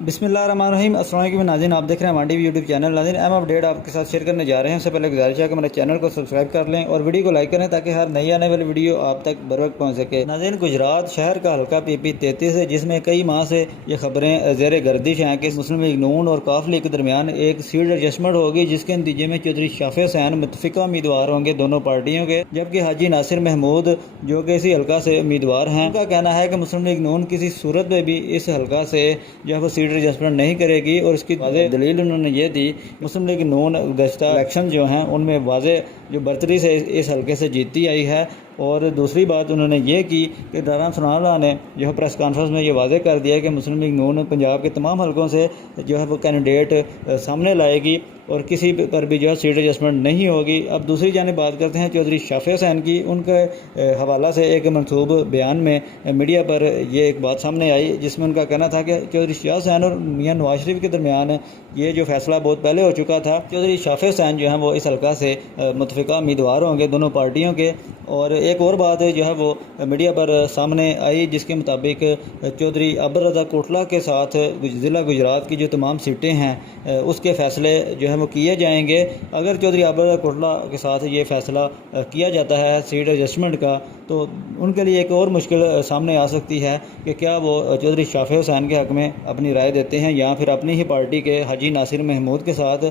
बिस्मिल्लाहिर्रहमानिर्रहीम। अस्सलाम वालेकुम नाज़रीन, आप देख रहे हैं हमारी यूट्यूब चैनल। नाज़रीन, अहम अपडेट आपके साथ शेयर करने जा रहे हैं। उससे पहले गुजारिश है कि मेरे चैनल को सब्सक्राइब कर लें और वीडियो को लाइक करें ताकि हर नई आने वाली वीडियो आप तक बर वक्त पहुँच सके। नाज़रीन, गुजरात शहर का हल्का PP33 है, जिसमें कई माह से ये खबरें ज़ेर गर्दिश हैं कि मुस्लिम लीग नून और काफ लीग के दरमियान एक सीट एडजस्टमेंट होगी, जिसके नतीजे में चौधरी शाफी हुसैन मुतफिका उम्मीदवार होंगे दोनों पार्टियों के, जबकि हाजी नासिर महमूद जो कि इसी हल्का से उम्मीदवार हैं, उनका कहना है कि मुस्लिम लीग नून किसी सूरत में भी इस हल्का से जो है वो सीट एडजस्टमेंट नहीं करेगी। और इसकी वाज़ेह दलील उन्होंने ये दी, मुस्लिम लीग नून गुज़श्ता इलेक्शन जो हैं उनमें वाज़ेह जो बर्तरी से इस हल्के से जीतती आई है। और दूसरी बात उन्होंने ये की कि डॉक्टर सनाउल्लाह ने जो है प्रेस कॉन्फ्रेंस में ये वाज़ेह कर दिया कि मुस्लिम लीग नून पंजाब के तमाम हलकों से जो है वो कैंडिडेट सामने लाएगी और किसी पर भी जो है सीट एडजस्टमेंट नहीं होगी। अब दूसरी जानिब बात करते हैं चौधरी शाफी हुसैन की। उनके हवाला से एक मनसूब बयान में मीडिया पर ये एक बात सामने आई, जिसमें उनका कहना था कि चौधरी शाह हुसैन और मियां नवाज शरीफ के दरमियान ये जो फैसला बहुत पहले हो चुका था। चौधरी शाफी हुसैन जो है वो इस हल्का से मुतफिका उम्मीदवार होंगे दोनों पार्टियों के। और एक और बात जो है वो मीडिया पर सामने आई, जिसके मुताबिक चौधरी अब्दुल रज़ाक कोटला के साथ ज़िला गुजरात की जो तमाम सीटें हैं उसके फ़ैसले जो है वो किए जाएंगे। अगर चौधरी अब्दुल रज़ाक कोटला के साथ ये फ़ैसला किया जाता है सीट एडजस्टमेंट का, तो उनके लिए एक और मुश्किल सामने आ सकती है कि क्या वो चौधरी शाफी हुसैन के हक़ में अपनी राय देते हैं या फिर अपनी ही पार्टी के हाजी नासिर महमूद के साथ,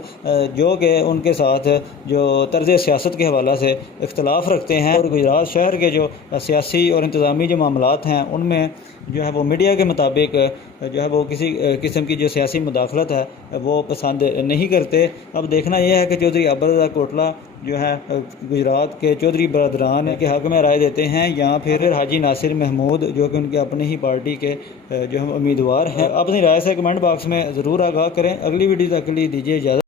जो कि उनके साथ जो तर्ज़ सियासत के हवाला से इख्तलाफ रखते हैं। और गुजरात शहर के जो सियासी और इंतज़ामी जो मामलात हैं उनमें जो है वो मीडिया के मुताबिक जो है वो किसी किस्म की जो सियासी मुदाखलत है वो पसंद नहीं करते। अब देखना यह है कि चौधरी अब्दुल रज़ाक कोटला जो है गुजरात के चौधरी बरदरान के हक़ में राय देते हैं या फिर हाजी नासिर महमूद जो कि उनके अपनी ही पार्टी के जो है उम्मीदवार हैं। अपनी राय से कमेंट बॉक्स में ज़रूर आगाह करें। अगली वीडियो तक के लिए दीजिए इजाज़त।